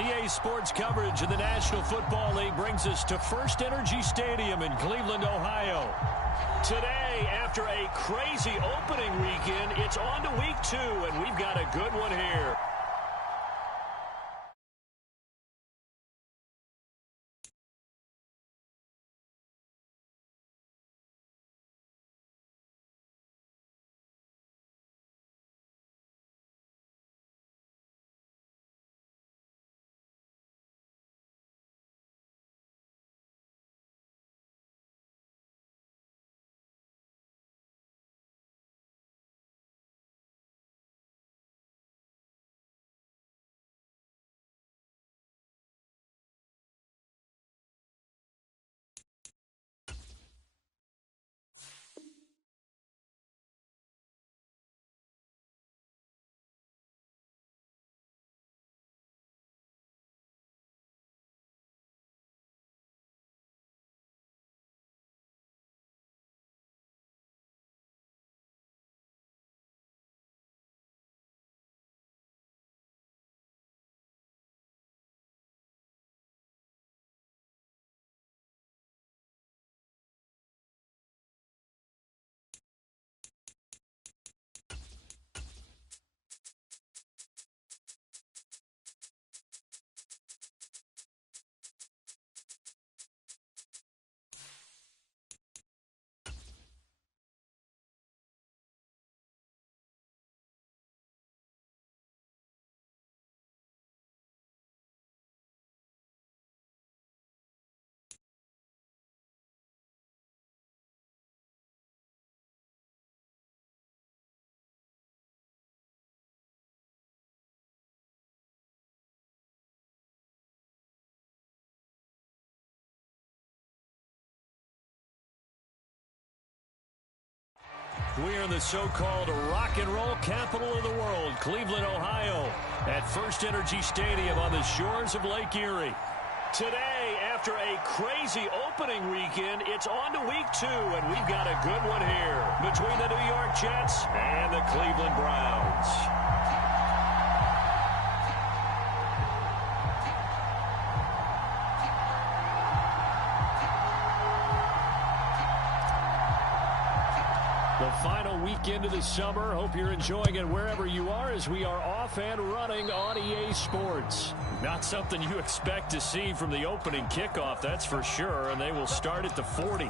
EA Sports coverage of the National Football League brings us to First Energy Stadium in Cleveland, Ohio. Today, after a crazy opening weekend, it's on to week 2, and we've got a good one here. We are in the so-called rock and roll capital of the world, Cleveland, Ohio, at First Energy Stadium on the shores of Lake Erie. Today, after a crazy opening weekend, it's on to week 2, and we've got a good one here between the New York Jets and the Cleveland Browns. The final weekend of the summer. Hope you're enjoying it wherever you are as we are off and running on EA Sports. Not something you expect to see from the opening kickoff, that's for sure, and they will start at the 40.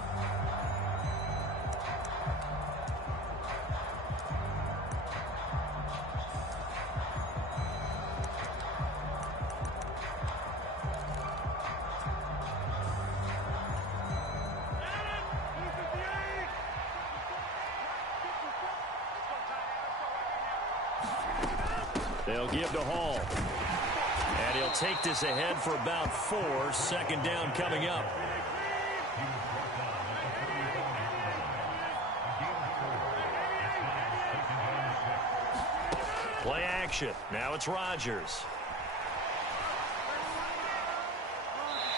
They'll give to Hall. And he'll take this ahead for about 4. Second down coming up. Play action. Now it's Rodgers.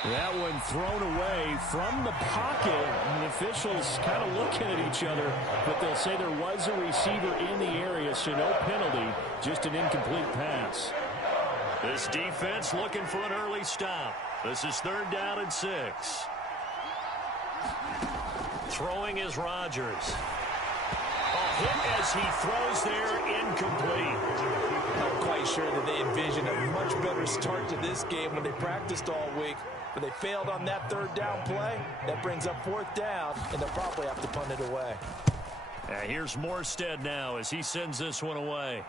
That one thrown away from the pocket. And the officials kind of looking at each other, but they'll say there was a receiver in the area, so no penalty, just an incomplete pass. This defense looking for an early stop. This is 3rd down and 6. Throwing is Rodgers. A hit as he throws there, incomplete. Not quite sure that they envisioned a much better start to this game when they practiced all week. But they failed on that 3rd down play. That brings up 4th down, and they'll probably have to punt it away. Here's Morstead now as he sends this one away.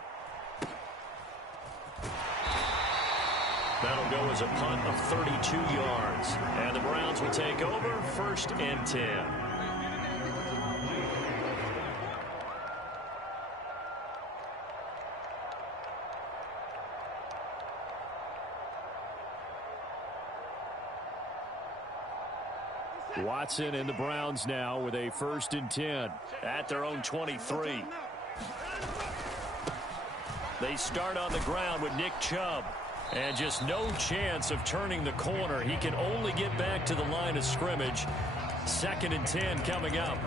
That'll go as a punt of 32 yards. And the Browns will take over 1st and 10. Watson and the Browns now with a 1st and 10 at their own 23. They start on the ground with Nick Chubb. And just no chance of turning the corner. He can only get back to the line of scrimmage. 2nd and 10 coming up.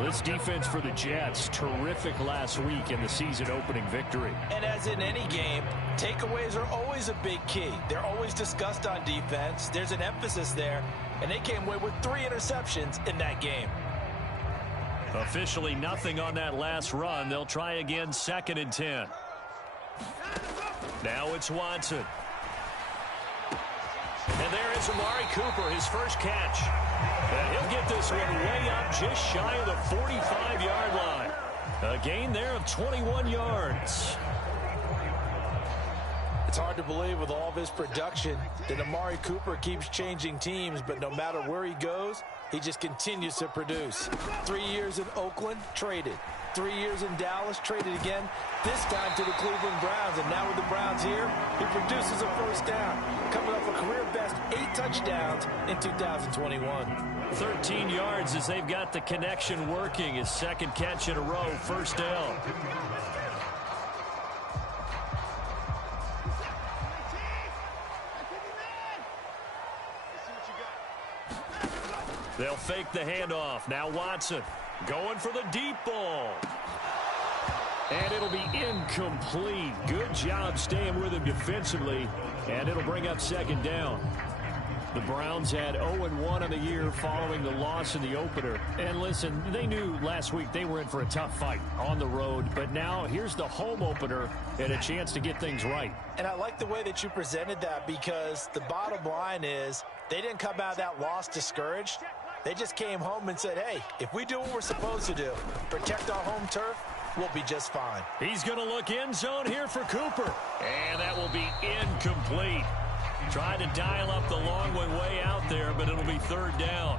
This defense for the Jets, terrific last week in the season-opening victory. And as in any game, takeaways are always a big key. They're always discussed on defense. There's an emphasis there, and they came away with 3 interceptions in that game. Officially nothing on that last run. They'll try again, 2nd and 10. Now it's Watson. And there is Amari Cooper, his first catch. And he'll get this one way up just shy of the 45-yard line. A gain there of 21 yards. It's hard to believe with all of his production that Amari Cooper keeps changing teams, but no matter where he goes, he just continues to produce. 3 years in Oakland, traded. 3 years in Dallas, traded again, this time to the Cleveland Browns. And now with the Browns here, he produces a first down, coming off a career-best 8 touchdowns in 2021. 13 yards as they've got the connection working. His 2nd catch in a row, first down. They'll fake the handoff. Now Watson going for the deep ball. And it'll be incomplete. Good job staying with him defensively. And it'll bring up 2nd down. The Browns had 0-1 on the year following the loss in the opener. And listen, they knew last week they were in for a tough fight on the road. But now here's the home opener and a chance to get things right. And I like the way that you presented that, because the bottom line is they didn't come out of that loss discouraged. They just came home and said, hey, if we do what we're supposed to do, protect our home turf, we'll be just fine. He's going to look end zone here for Cooper. And that will be incomplete. Tried to dial up the long one way out there, but it'll be 3rd down.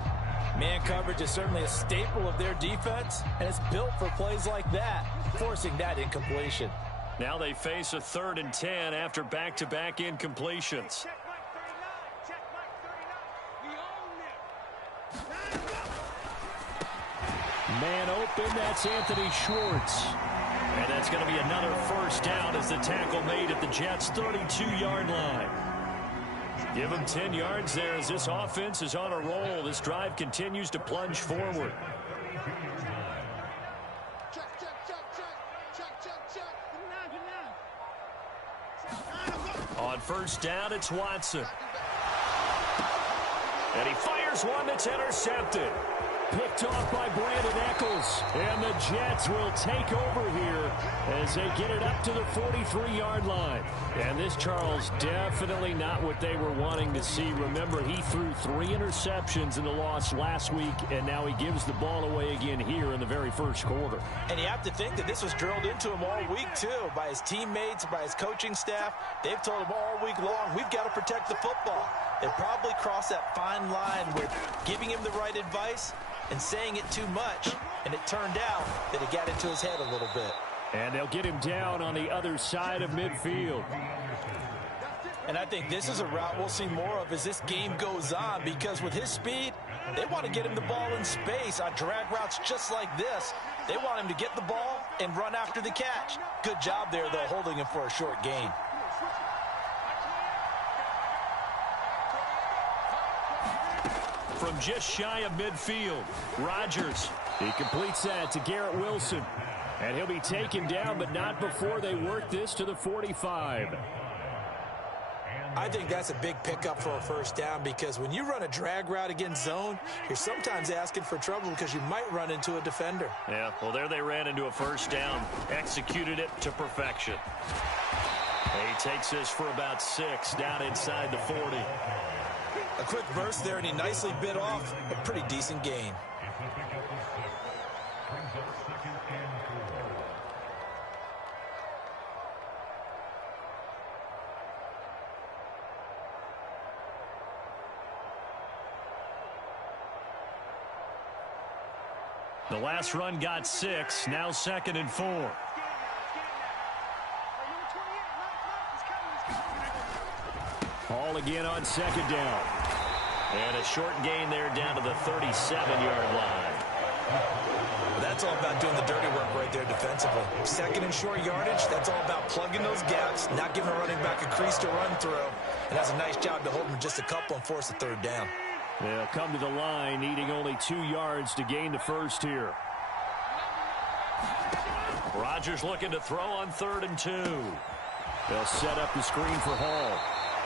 Man coverage is certainly a staple of their defense, and it's built for plays like that, forcing that incompletion. Now they face a 3rd and 10 after back-to-back incompletions. Man open, that's Anthony Schwartz. And that's going to be another first down as the tackle made at the Jets' 32-yard line. Give them 10 yards there as this offense is on a roll. This drive continues to plunge forward. On first down, it's Watson. And he fires one that's intercepted. Picked off by Brandon Echols. And the Jets will take over here as they get it up to the 43-yard line. And this, Charles, definitely not what they were wanting to see. Remember, he threw 3 interceptions in the loss last week, and now he gives the ball away again here in the very first quarter. And you have to think that this was drilled into him all week, too, by his teammates, by his coaching staff. They've told him all week long, we've got to protect the football. They probably crossed that fine line with giving him the right advice and saying it too much, and it turned out that it got into his head a little bit. And they'll get him down on the other side of midfield. And I think this is a route we'll see more of as this game goes on, because with his speed, they want to get him the ball in space on drag routes just like this. They want him to get the ball and run after the catch. Good job there, though, holding him for a short gain. From just shy of midfield, Rodgers. He completes that to Garrett Wilson. And he'll be taken down, but not before they work this to the 45. I think that's a big pickup for a first down, because when you run a drag route against zone, you're sometimes asking for trouble because you might run into a defender. Yeah, well, there they ran into a first down. Executed it to perfection. He takes this for about 6 down inside the 40. A quick burst there, and he nicely bit off a pretty decent gain. The last run got 6, now 2nd and 4. Hall again on 2nd down. And a short gain there down to the 37-yard line. That's all about doing the dirty work right there defensively. 2nd and short yardage, that's all about plugging those gaps, not giving a running back a crease to run through. And that's a nice job to hold him just a couple and force the 3rd down. They'll come to the line, needing only 2 yards to gain the first here. Rodgers looking to throw on 3rd and 2. They'll set up the screen for Hall.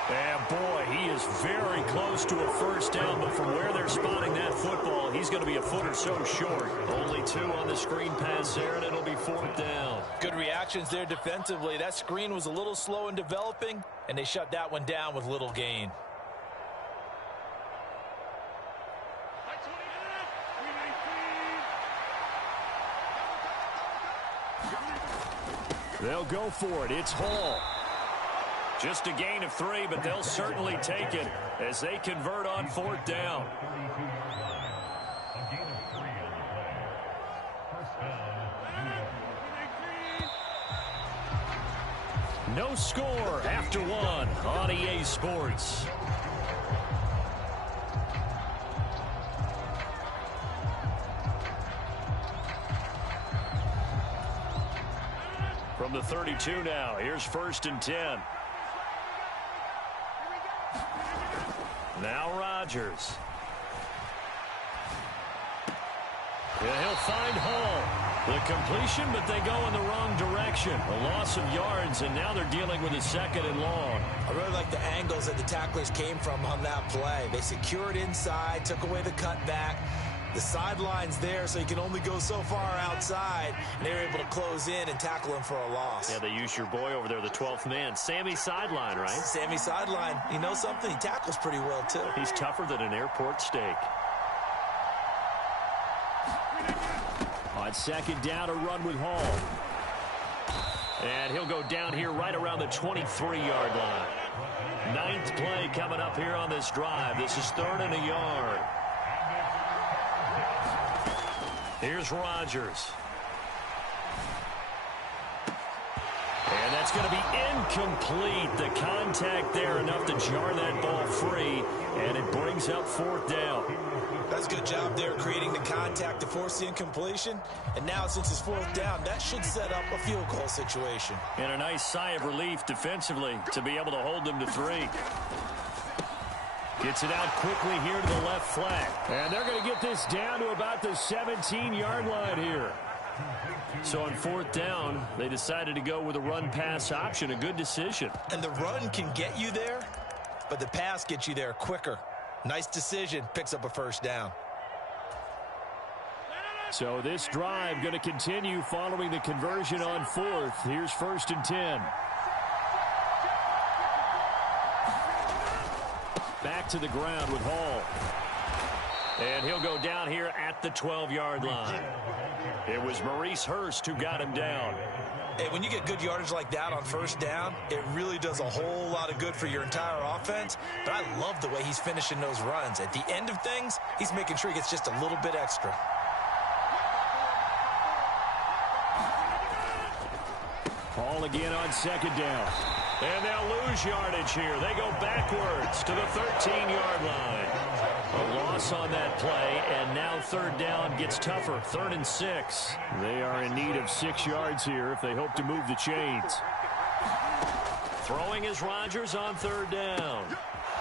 And, boy, he is very close to a first down, but from where they're spotting that football, he's going to be a foot or so short. Only 2 on the screen pass there, and it'll be 4th down. Good reactions there defensively. That screen was a little slow in developing, and they shut that one down with little gain. They'll go for it. It's Hall. Just a gain of 3, but they'll certainly take it as they convert on 4th down. No score after 1 on EA Sports. From the 32 now, here's 1st and 10. Now Rodgers. Yeah, he'll find Hall. The completion, but they go in the wrong direction. A loss of yards, and now they're dealing with a 2nd and long. I really like the angles that the tacklers came from on that play. They secured inside, took away the cutback. The sideline's there, so you can only go so far outside. And they were able to close in and tackle him for a loss. Yeah, they used your boy over there, the 12th man. Sammy Sideline, right? Sammy Sideline. You know something? He tackles pretty well, too. He's tougher than an airport steak. On 2nd down, a run with Hall. And he'll go down here right around the 23-yard line. 9th play coming up here on this drive. This is 3rd and a yard. Here's Rodgers. And that's going to be incomplete. The contact there enough to jar that ball free, and it brings up 4th down. That's a good job there creating the contact to force the incompletion. And now since it's 4th down, that should set up a field goal situation. And a nice sigh of relief defensively to be able to hold them to 3. Gets it out quickly here to the left flat. And they're going to get this down to about the 17-yard line here. So on 4th down, they decided to go with a run-pass option. A good decision. And the run can get you there, but the pass gets you there quicker. Nice decision. Picks up a 1st down. So this drive going to continue following the conversion on 4th. Here's 1st and 10. Back to the ground with Hall. And he'll go down here at the 12-yard line. It was Maurice Hurst who got him down. Hey, when you get good yardage like that on 1st down, it really does a whole lot of good for your entire offense. But I love the way he's finishing those runs. At the end of things, he's making sure he gets just a little bit extra. Hall again on 2nd down. And they'll lose yardage here. They go backwards to the 13-yard line. A loss on that play, and now 3rd down gets tougher. 3rd and 6. They are in need of 6 yards here if they hope to move the chains. Throwing is Rodgers on 3rd down.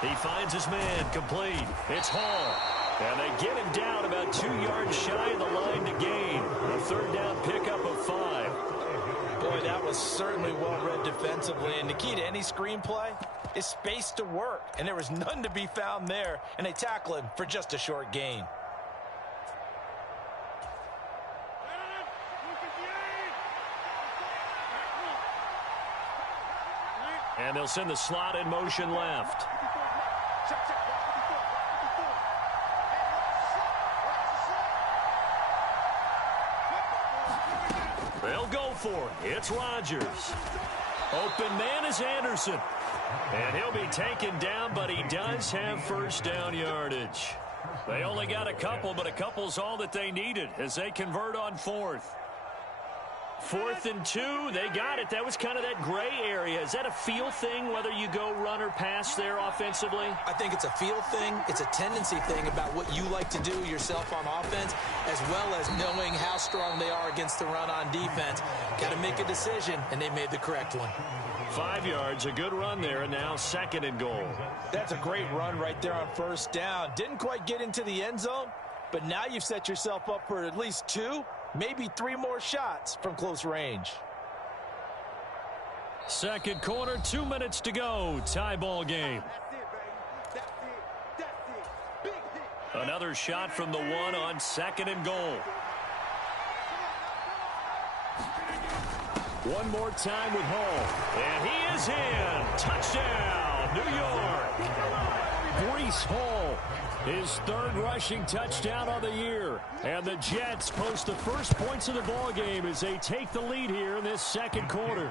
He finds his man complete. It's Hall. And they get him down about 2 yards shy of the line to gain. A 3rd down pickup of 5. Boy, that was certainly well-read defensively. And the key to any screenplay is space to work. And there was none to be found there. And they tackle him for just a short gain. And they'll send the slot in motion left. They'll go for it. It's Rodgers. Open man is Anderson. And he'll be taken down, but he does have 1st down yardage. They only got a couple, but a couple's all that they needed as they convert on 4th. 4th and 2, they got it. That was kind of that gray area. Is that a feel thing, whether you go run or pass there offensively? I think it's a feel thing. It's a tendency thing about what you like to do yourself on offense, as well as knowing how strong they are against the run on defense. Got to make a decision, and they made the correct one. 5 yards, a good run there, and now 2nd and goal. That's a great run right there on 1st down. Didn't quite get into the end zone, but now you've set yourself up for at least 2, maybe 3 more shots from close range. Second quarter, 2 minutes to go. Tie ball game. Another shot from the one on second and goal. One more time with Hall. And he is in. Touchdown, New York. Breece Hall, his 3rd rushing touchdown of the year. And the Jets post the first points of the ball game as they take the lead here in this second quarter.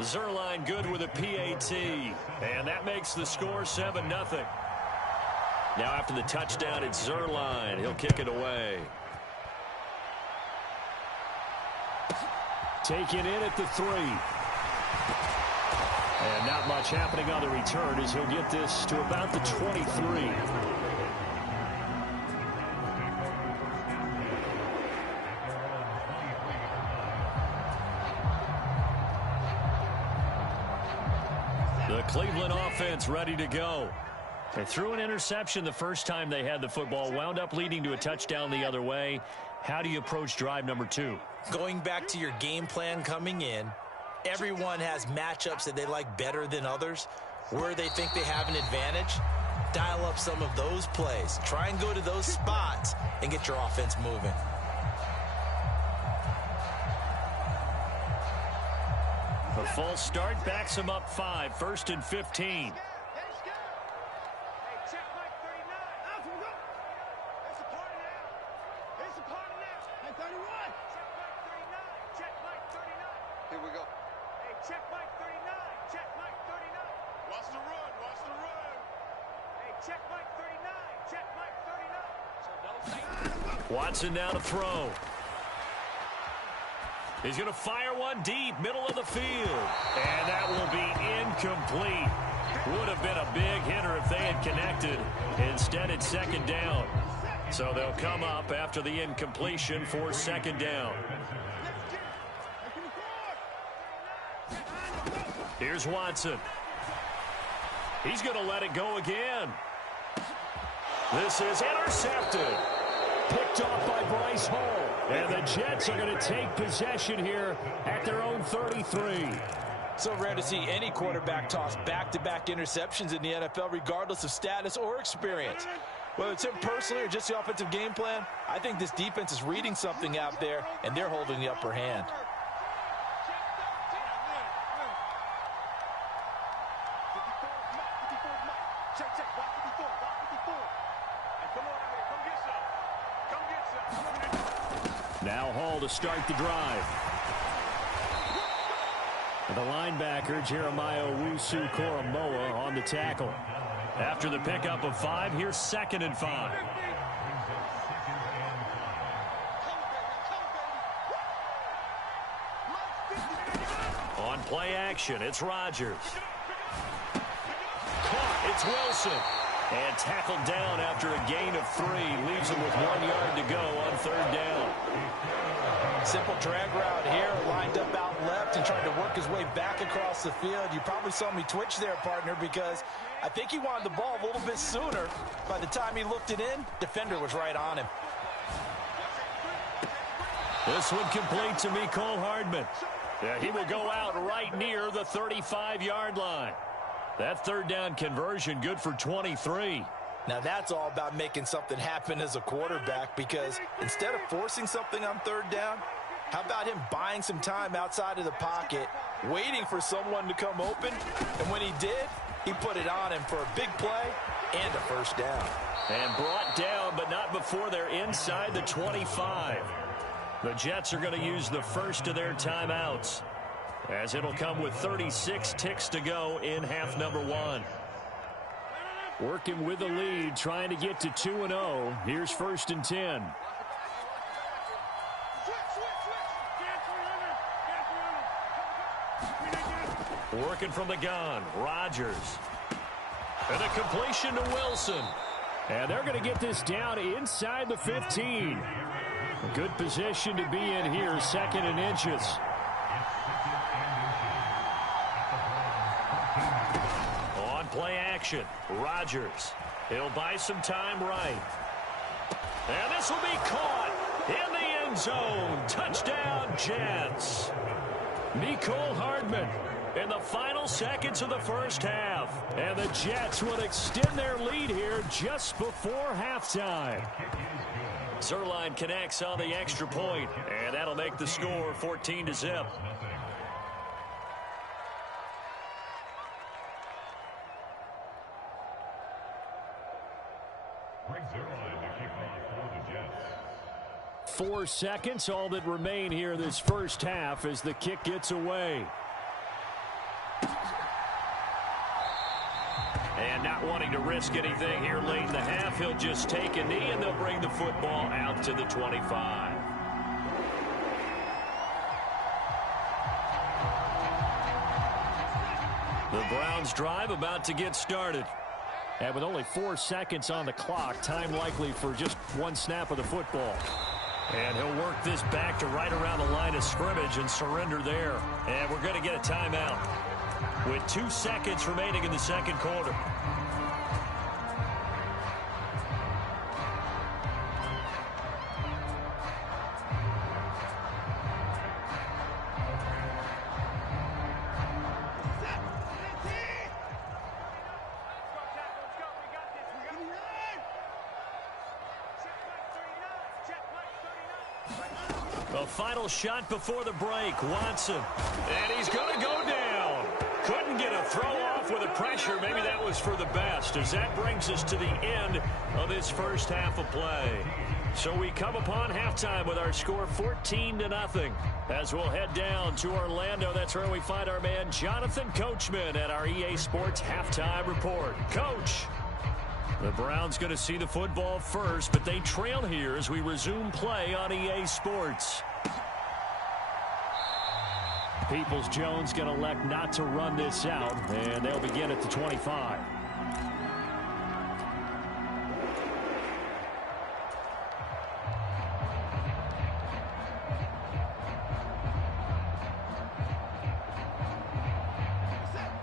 Zuerlein good with a PAT. And that makes the score 7-0. Now after the touchdown, it's Zuerlein. He'll kick it away. Taken in at the 3. And not much happening on the return as he'll get this to about the 23. The Cleveland offense ready to go. They threw an interception the first time they had the football, wound up leading to a touchdown the other way. How do you approach drive number 2? Going back to your game plan coming in, everyone has matchups that they like better than others. Where they think they have an advantage, dial up some of those plays. Try and go to those spots and get your offense moving. A false start backs him up 5, 1st and 15. Watson now to throw. He's going to fire one deep, middle of the field. And that will be incomplete. Would have been a big hitter if they had connected. Instead, it's 2nd down. So they'll come up after the incompletion for 2nd down. Here's Watson. He's going to let it go again. This is intercepted. Picked off by Breece Hall. And the Jets are going to take possession here at their own 33. So rare to see any quarterback toss back-to-back interceptions in the NFL, regardless of status or experience. Whether it's him personally or just the offensive game plan, I think this defense is reading something out there, and they're holding the upper hand. Now Hall to start the drive. The linebacker, Jeremiah Owusu-Koramoah, on the tackle. After the pickup of 5, here's 2nd and 5. On play action, it's Rodgers. Caught, it's Wilson. And tackled down after a gain of 3. Leaves him with 1 yard to go on 3rd down. Simple drag route here, lined up out left and trying to work his way back across the field. You probably saw me twitch there, partner, because I think he wanted the ball a little bit sooner. By the time he looked it in, defender was right on him. This one complete to Mecole Hardman. Yeah, he will go out right near the 35-yard line. That 3rd down conversion good for 23. Now that's all about making something happen as a quarterback, because instead of forcing something on 3rd down, how about him buying some time outside of the pocket, waiting for someone to come open, and when he did, he put it on him for a big play and a 1st down. And brought down, but not before they're inside the 25. The Jets are going to use the first of their timeouts, as it'll come with 36 ticks to go in half number 1. Working with the lead, trying to get to 2-0. Here's 1st and 10. Working from the gun, Rodgers. And a completion to Wilson. And they're going to get this down inside the 15. A good position to be in here, 2nd and inches. On play action, Rodgers. He'll buy some time right. And this will be caught in the end end zone. Touchdown, Jets. Mecole Hardman in the final seconds of the first half. And the Jets will extend their lead here just before halftime. Zerline connects on the extra point, and that'll make the score 14-0. Greg Zerline to kick off for the Jets. 4 seconds, all that remain here in this first half as the kick gets away. And not wanting to risk anything here late in the half, he'll just take a knee and they'll bring the football out to the 25. The Browns drive about to get started. And with only 4 seconds on the clock, time likely for just one snap of the football. And he'll work this back to right around the line of scrimmage and surrender there. And we're going to get a timeout with 2 seconds remaining in the second quarter. A final shot before the break. Watson. And he's going to go down. Couldn't get a throw off with the pressure. Maybe that was for the best, as that brings us to the end of this first half of play. So we come upon halftime with our score 14-0. As we'll head down to Orlando, that's where we find our man Jonathan Coachman at our EA Sports Halftime Report. Coach. The Browns going to see the football first, but they trail here as we resume play on EA Sports. Peoples-Jones going to elect not to run this out, and they'll begin at the 25.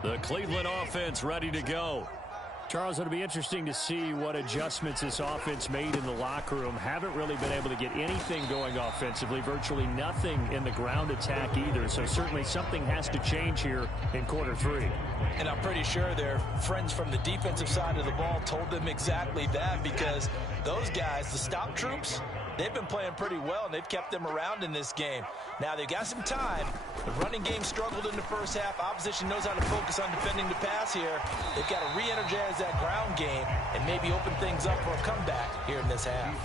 The Cleveland offense ready to go. Charles, it'll be interesting to see what adjustments this offense made in the locker room. Haven't really been able to get anything going offensively, virtually nothing in the ground attack either. So certainly something has to change here in quarter 3. And I'm pretty sure their friends from the defensive side of the ball told them exactly that, because those guys, the stop troops, they've been playing pretty well, and they've kept them around in this game. Now, they've got some time. The running game struggled in the first half. Opposition knows how to focus on defending the pass here. They've got to re-energize that ground game and maybe open things up for a comeback here in this half.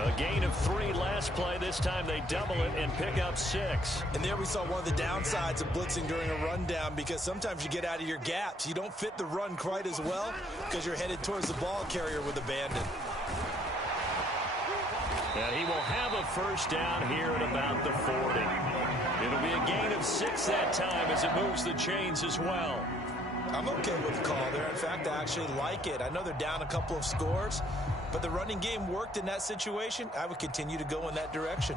A gain of 3 last play. This time they double it and pick up 6. And there we saw one of the downsides of blitzing during a rundown, because sometimes you get out of your gaps. You don't fit the run quite as well because you're headed towards the ball carrier with abandon. And he will have a first down here at about the 40. It'll be a gain of 6 that time as it moves the chains as well. I'm okay with the call there. In fact, I actually like it. I know they're down a couple of scores, but the running game worked in that situation. I would continue to go in that direction.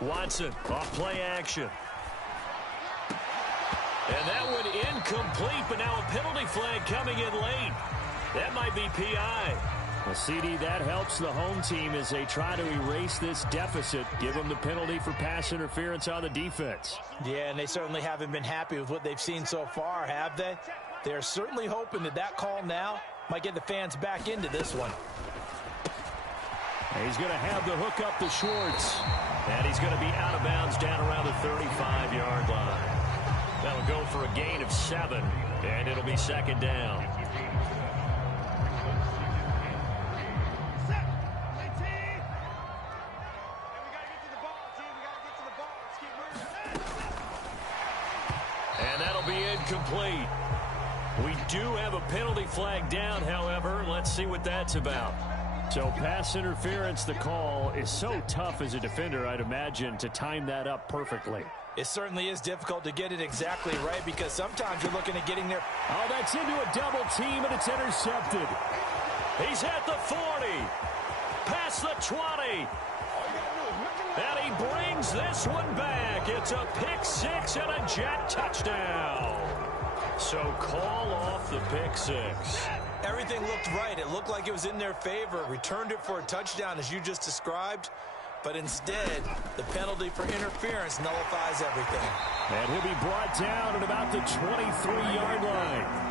Watson off play action. And that one incomplete, but now a penalty flag coming in late. That might be PI. Well, CD, that helps the home team as they try to erase this deficit. Give them the penalty for pass interference on the defense. Yeah, and they certainly haven't been happy with what they've seen so far, have they? They're certainly hoping that that call now might get the fans back into this one. He's going to have the hook up to Schwartz. And he's going to be out of bounds down around the 35-yard line. That'll go for a gain of 7, and it'll be second down. And that'll be incomplete. We do have a penalty flag down, however. Let's see what that's about. So pass interference, the call, is so tough as a defender, I'd imagine, to time that up perfectly. It certainly is difficult to get it exactly right, because sometimes you're looking at getting there. Oh, that's into a double team, and it's intercepted. He's at the 40. Past the 20. And he brings this one back. It's a pick six and a Jet touchdown. So call off the pick six. Everything looked right. It looked like it was in their favor. Returned it for a touchdown, as you just described. But instead, the penalty for interference nullifies everything. And he'll be brought down at about the 23-yard line.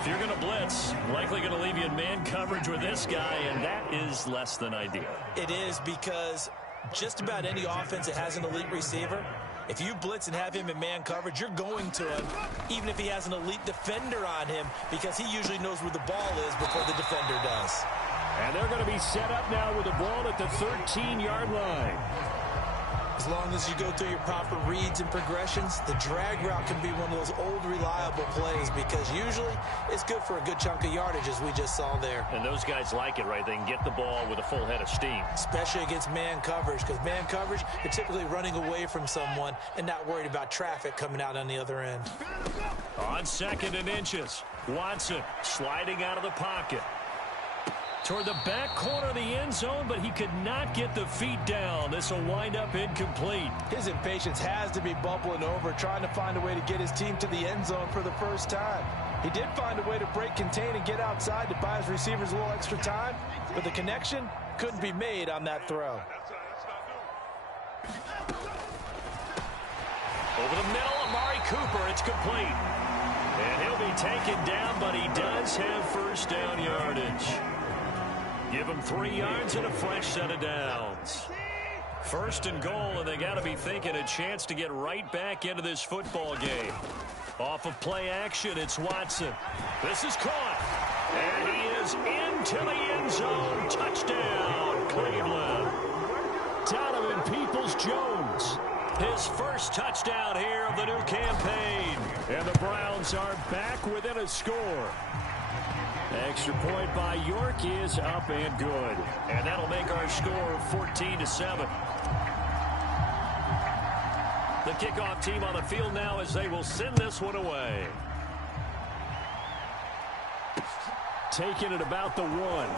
If you're going to blitz, likely going to leave you in man coverage with this guy, and that is less than ideal. It is, because just about any offense that has an elite receiver, if you blitz and have him in man coverage, you're going to him, even if he has an elite defender on him, because he usually knows where the ball is before the defender does. And they're going to be set up now with the ball at the 13-yard line. As long as you go through your proper reads and progressions, the drag route can be one of those old reliable plays, because usually it's good for a good chunk of yardage, as we just saw there. And those guys like it, right? They can get the ball with a full head of steam. Especially against man coverage, because man coverage, you're typically running away from someone and not worried about traffic coming out on the other end. On 2nd and inches, Watson sliding out of the pocket. Toward the back corner of the end zone, but he could not get the feet down. This will wind up incomplete. His impatience has to be bubbling over, trying to find a way to get his team to the end zone for the first time. He did find a way to break, contain, and get outside to buy his receivers a little extra time, but the connection couldn't be made on that throw. Over the middle, Amari Cooper, it's complete. And he'll be taken down, but he does have first down yardage. Give him 3 yards and a fresh set of downs. 1st and goal, and they got to be thinking a chance to get right back into this football game. Off of play action, it's Watson. This is caught. And he is into the end zone. Touchdown, Cleveland. Donovan Peoples-Jones. His first touchdown here of the new campaign. And the Browns are back within a score. Extra point by York is up and good. And that'll make our score 14-7. The kickoff team on the field now as they will send this one away. Taking it about the 1.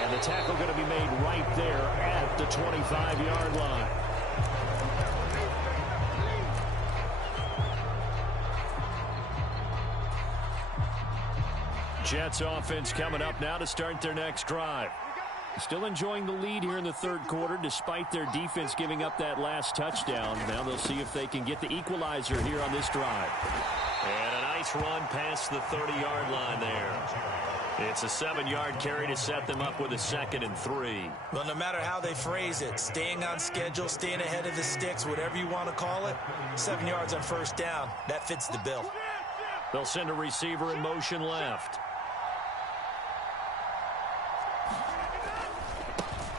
And the tackle going to be made right there at the 25-yard line. Jets offense coming up now to start their next drive. Still enjoying the lead here in the 3rd quarter despite their defense giving up that last touchdown. Now they'll see if they can get the equalizer here on this drive. And a nice run past the 30-yard line there. It's a 7-yard carry to set them up with a 2nd and 3. Well, no matter how they phrase it, staying on schedule, staying ahead of the sticks, whatever you want to call it, 7 yards on first down, that fits the bill. They'll send a receiver in motion left.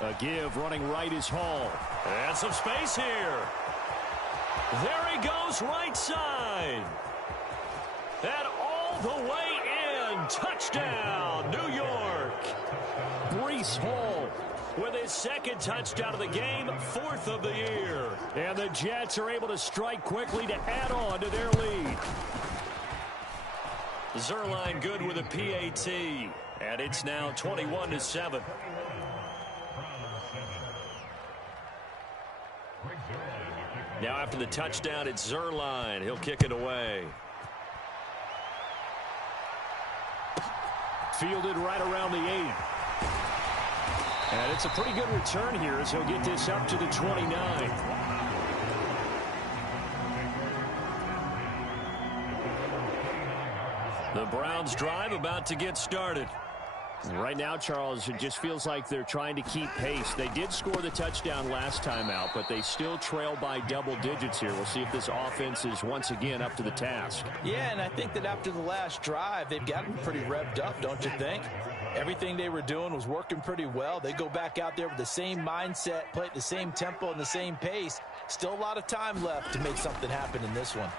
A give running right is Hall. And some space here. There he goes right side. And all the way in. Touchdown, New York. Breece Hall with his 2nd touchdown of the game, 4th of the year. And the Jets are able to strike quickly to add on to their lead. Zerline good with a PAT. And it's now 21-7. Now after the touchdown, it's Zerline. He'll kick it away. Fielded right around the 8. And it's a pretty good return here as he'll get this up to the 29. The Browns drive about to get started. Right now, Charles, it just feels like they're trying to keep pace. They did score the touchdown last time out, but they still trail by double digits here. We'll see if this offense is once again up to the task. Yeah, and I think that after the last drive, they've gotten pretty revved up, don't you think? Everything they were doing was working pretty well. They go back out there with the same mindset, play at the same tempo and the same pace. Still a lot of time left to make something happen in this one.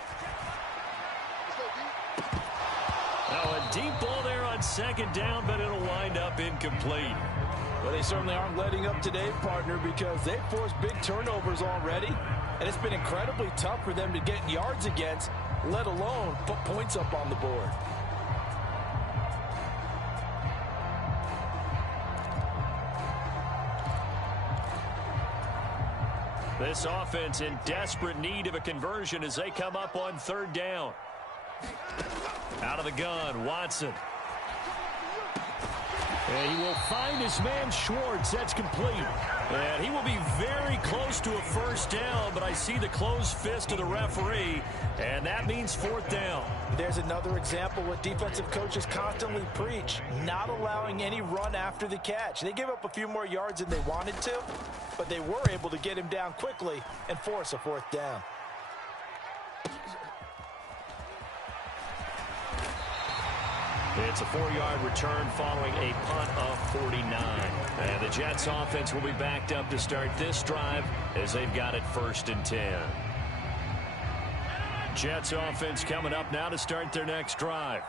Now a deep ball there on 2nd down, but it'll wind up incomplete. Well, they certainly aren't letting up today, partner, because they've forced big turnovers already, and it's been incredibly tough for them to get yards against, let alone put points up on the board. This offense in desperate need of a conversion as they come up on 3rd down. Out of the gun, Watson. And he will find his man Schwartz. That's complete. And he will be very close to a 1st down, but I see the closed fist of the referee, and that means 4th down. There's another example what defensive coaches constantly preach, not allowing any run after the catch. They gave up a few more yards than they wanted to, but they were able to get him down quickly and force a 4th down. It's a 4-yard return following a punt of 49. And the Jets offense will be backed up to start this drive as they've got it 1st and 10. Jets offense coming up now to start their next drive.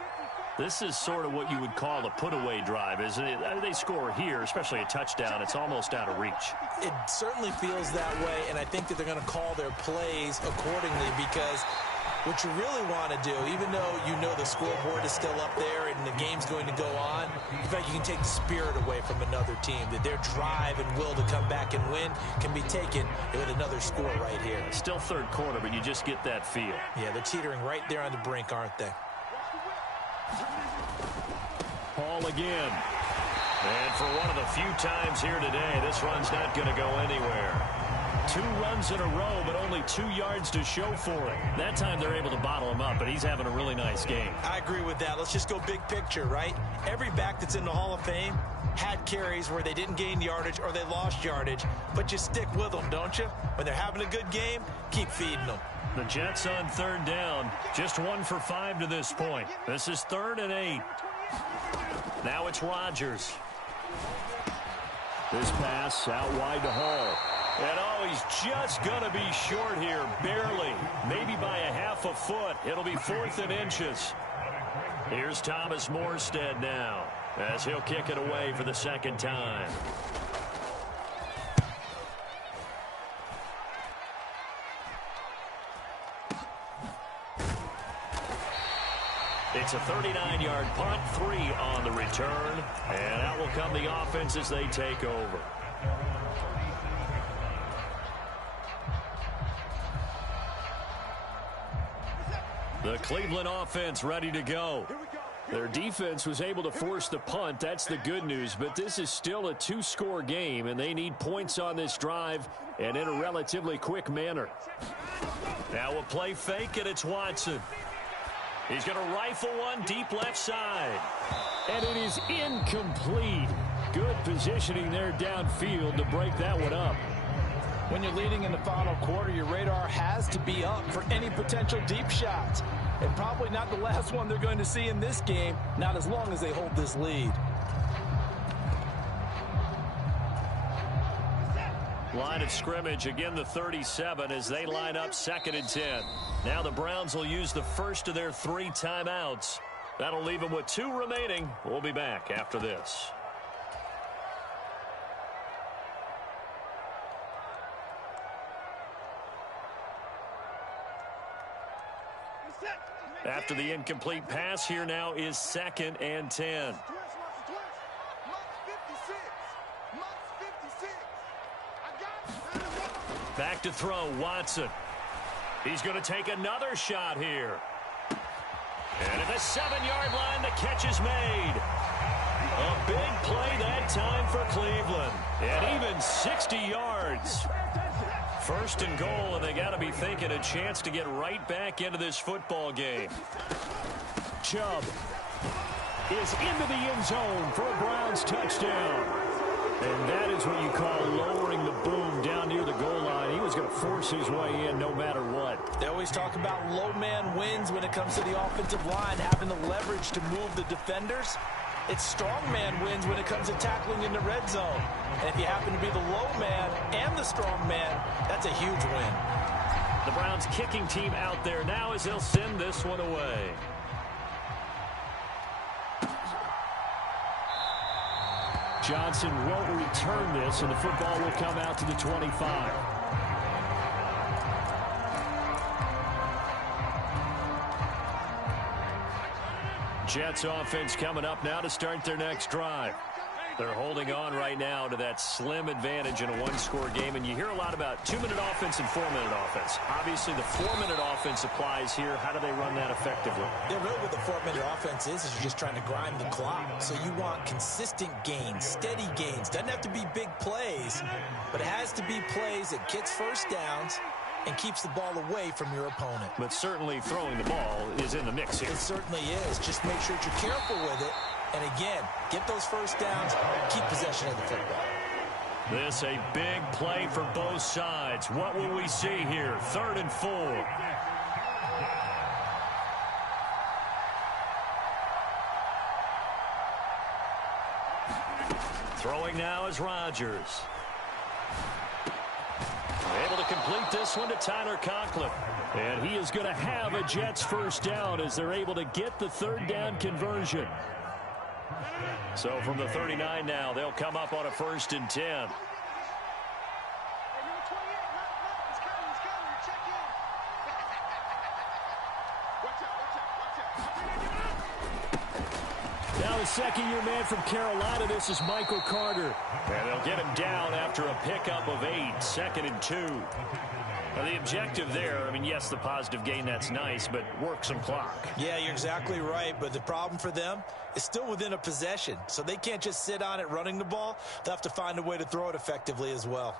This is sort of what you would call a put-away drive, isn't it? They score here, especially a touchdown. It's almost out of reach. It certainly feels that way, and I think that they're going to call their plays accordingly because what you really want to do, even though you know the scoreboard is still up there and the game's going to go on, in fact, you can take the spirit away from another team, that their drive and will to come back and win can be taken with another score right here. Still 3rd quarter, but you just get that feel. Yeah, they're teetering right there on the brink, aren't they? Hall again. And for one of the few times here today, this run's not going to go anywhere. 2 runs in a row, but only 2 yards to show for it. That time they're able to bottle him up, but he's having a really nice game. I agree with that. Let's just go big picture, right? Every back that's in the Hall of Fame had carries where they didn't gain yardage or they lost yardage, but you stick with them, don't you? When they're having a good game, keep feeding them. The Jets on 3rd down, just 1 for 5 to this point. This is 3rd and 8. Now it's Rodgers. This pass out wide to Hall. And oh, he's just going to be short here, barely. Maybe by a half a foot. It'll be 4th and inches. Here's Thomas Morstead now as he'll kick it away for the 2nd time. It's a 39-yard punt, 3 on the return. And out will come the offense as they take over. The Cleveland offense ready to go. Their defense was able to force the punt. That's the good news. But this is still a 2-score game, and they need points on this drive and in a relatively quick manner. Now a play fake, and it's Watson. He's going to rifle one deep left side. And it is incomplete. Good positioning there downfield to break that one up. When you're leading in the final quarter, your radar has to be up for any potential deep shots. And probably not the last one they're going to see in this game, not as long as they hold this lead. Line of scrimmage, again the 37 as they line up 2nd and 10. Now the Browns will use the first of their 3 timeouts. That'll leave them with 2 remaining. We'll be back after this. After the incomplete pass, here now is 2nd and 10. Back to throw, Watson. He's going to take another shot here. And at the 7-yard line, the catch is made. A big play that time for Cleveland. And even 60 yards. 1st and goal, and they got to be thinking a chance to get right back into this football game. Chubb is into the end zone for a Browns touchdown. And that is what you call lowering the boom down near the goal line. He was going to force his way in no matter what. They always talk about low man wins when it comes to the offensive line, having the leverage to move the defenders. It's strong man wins when it comes to tackling in the red zone. And if you happen to be the low man and the strong man, that's a huge win. The Browns kicking team out there now as they'll send this one away. Johnson won't return this, and the football will come out to the 25. Jets offense coming up now to start their next drive. They're holding on right now to that slim advantage in a one-score game, and you hear a lot about 2-minute offense and 4-minute offense. Obviously, the 4-minute offense applies here. How do they run that effectively? Yeah, really what the 4-minute offense is you're just trying to grind the clock. So you want consistent gains, steady gains. Doesn't have to be big plays, but it has to be plays that gets first downs and keeps the ball away from your opponent. But certainly throwing the ball is in the mix here. It certainly is. Just make sure that you're careful with it. And again, get those first downs, keep possession of the football. This a big play for both sides. What will we see here? 3rd and 4. Throwing now is Rodgers. Able to complete this one to Tyler Conklin. And he is going to have a Jets first down as they're able to get the 3rd down conversion. So from the 39 now, they'll come up on a 1st and 10. Now the second-year man from Carolina, this is Michael Carter. And they'll get him down after a pickup of 8, 2nd and 2. Now the objective there, I mean, yes, the positive gain, that's nice, but work some clock. Yeah, you're exactly right, but the problem for them is still within a possession. So they can't just sit on it running the ball. They'll have to find a way to throw it effectively as well.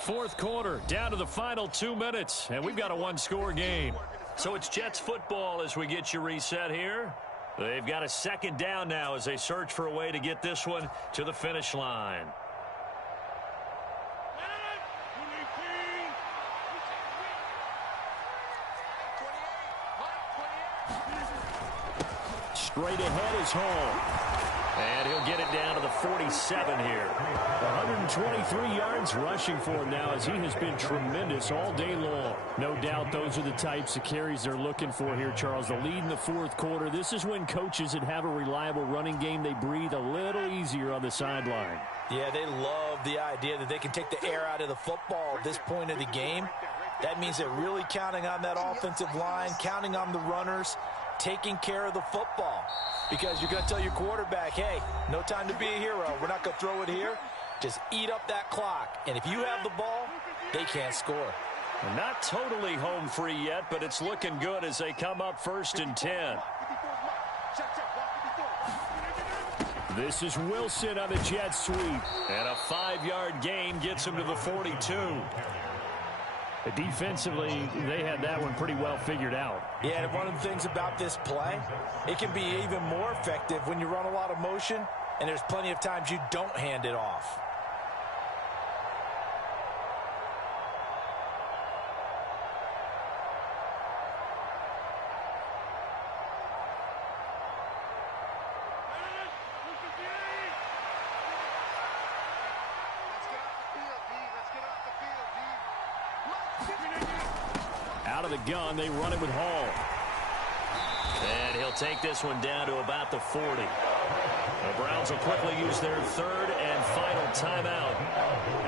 Fourth quarter, down to the final 2 minutes, and we've got a one-score game. So it's Jets football as we get you reset here. They've got a 2nd down now as they search for a way to get this one to the finish line. Straight ahead is Hall. And he'll get it down to the 47 here. 123 yards rushing for him now as he has been tremendous all day long. No doubt those are the types of carries they're looking for here, Charles. The lead in the fourth quarter. This is when coaches that have a reliable running game, they breathe a little easier on the sideline. Yeah, they love the idea that they can take the air out of the football at this point of the game. That means they're really counting on that offensive line, counting on the runners, taking care of the football. Because you're going to tell your quarterback, hey, no time to be a hero. We're not going to throw it here. Just eat up that clock. And if you have the ball, they can't score. Not totally home free yet, but it's looking good as they come up 1st and 10. This is Wilson on the jet sweep. And a 5-yard gain gets him to the 42. Defensively, they had that one pretty well figured out. Yeah, and one of the things about this play, it can be even more effective when you run a lot of motion, and there's plenty of times you don't hand it off. Out of the gun, they run it with Hall. And he'll take this one down to about the 40. The Browns will quickly use their 3rd and final timeout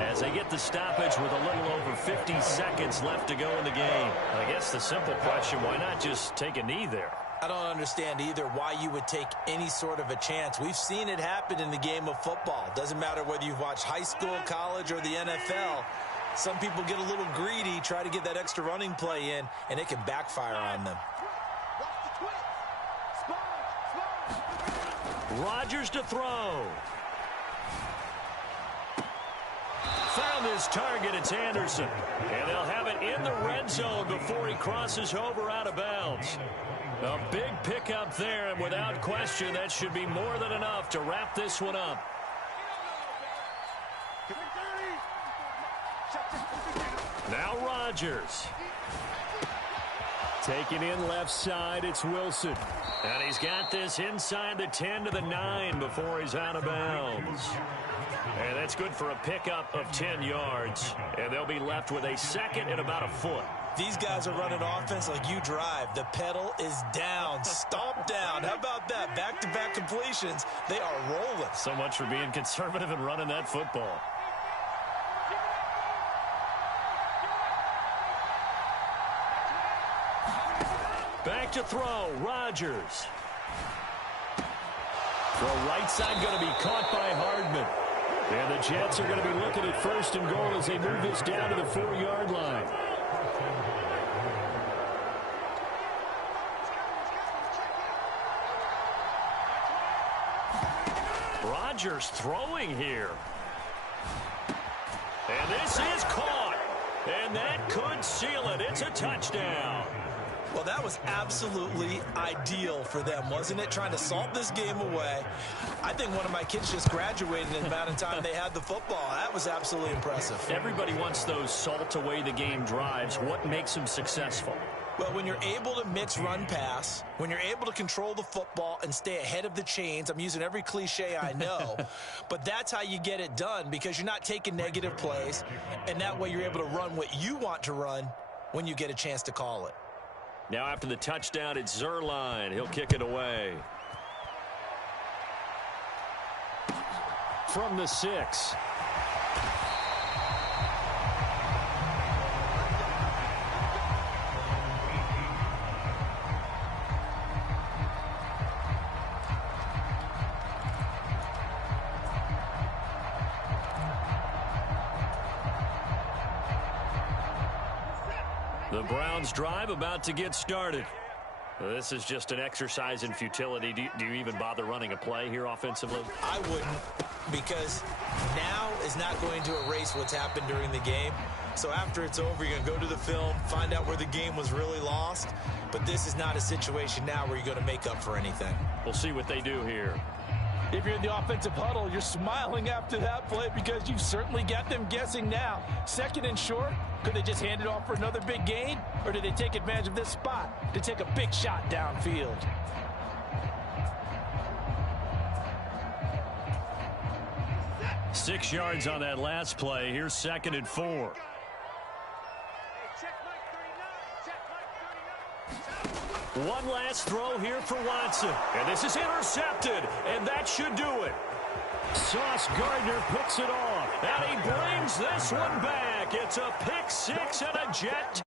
as they get the stoppage with a little over 50 seconds left to go in the game. I guess the simple question, why not just take a knee there? I don't understand either why you would take any sort of a chance. We've seen it happen in the game of football. Doesn't matter whether you've watched high school, college, or the NFL. Some people get a little greedy, try to get that extra running play in, and it can backfire on them. Rodgers to throw. Found his target. It's Anderson. And they'll have it in the red zone before he crosses over out of bounds. A big pickup there, and without question, that should be more than enough to wrap this one up. Now Rodgers. Taking in left side, it's Wilson. And he's got this inside the 10 to the 9 before he's out of bounds. And that's good for a pickup of 10 yards. And they'll be left with a 2nd and about a foot. These guys are running offense like you drive. The pedal is down, stomp down. How about that? Back-to-back completions. They are rolling. So much for being conservative and running that football. Back to throw, Rodgers. Throw right side going to be caught by Hardman. And the Jets are going to be looking at first and goal as they move this down to the 4-yard line. Rodgers throwing here. And this is caught. And that could seal it. It's a touchdown. Well, that was absolutely ideal for them, wasn't it? Trying to salt this game away. I think one of my kids just graduated in the amount of time they had the football. That was absolutely impressive. Everybody wants those salt away the game drives. What makes them successful? Well, when you're able to mix run pass, when you're able to control the football and stay ahead of the chains, I'm using every cliche I know, but that's how you get it done because you're not taking negative plays, and that way you're able to run what you want to run when you get a chance to call it. Now after the touchdown, it's Zerline. He'll kick it away. From the 6. The Browns drive about to get started. This is just an exercise in futility. Do you even bother running a play here offensively? I wouldn't, because now is not going to erase what's happened during the game. So after it's over, you're going to go to the film, find out where the game was really lost. But this is not a situation now where you're going to make up for anything. We'll see what they do here. If you're in the offensive huddle, you're smiling after that play because you've certainly got them guessing now. 2nd and short, could they just hand it off for another big gain? Or did they take advantage of this spot to take a big shot downfield? Six yards on that last play. Here's 2nd and 4. One last throw here for Watson. And this is intercepted. And that should do it. Sauce Gardner picks it off. And he brings this one back. It's a pick 6 and a Jet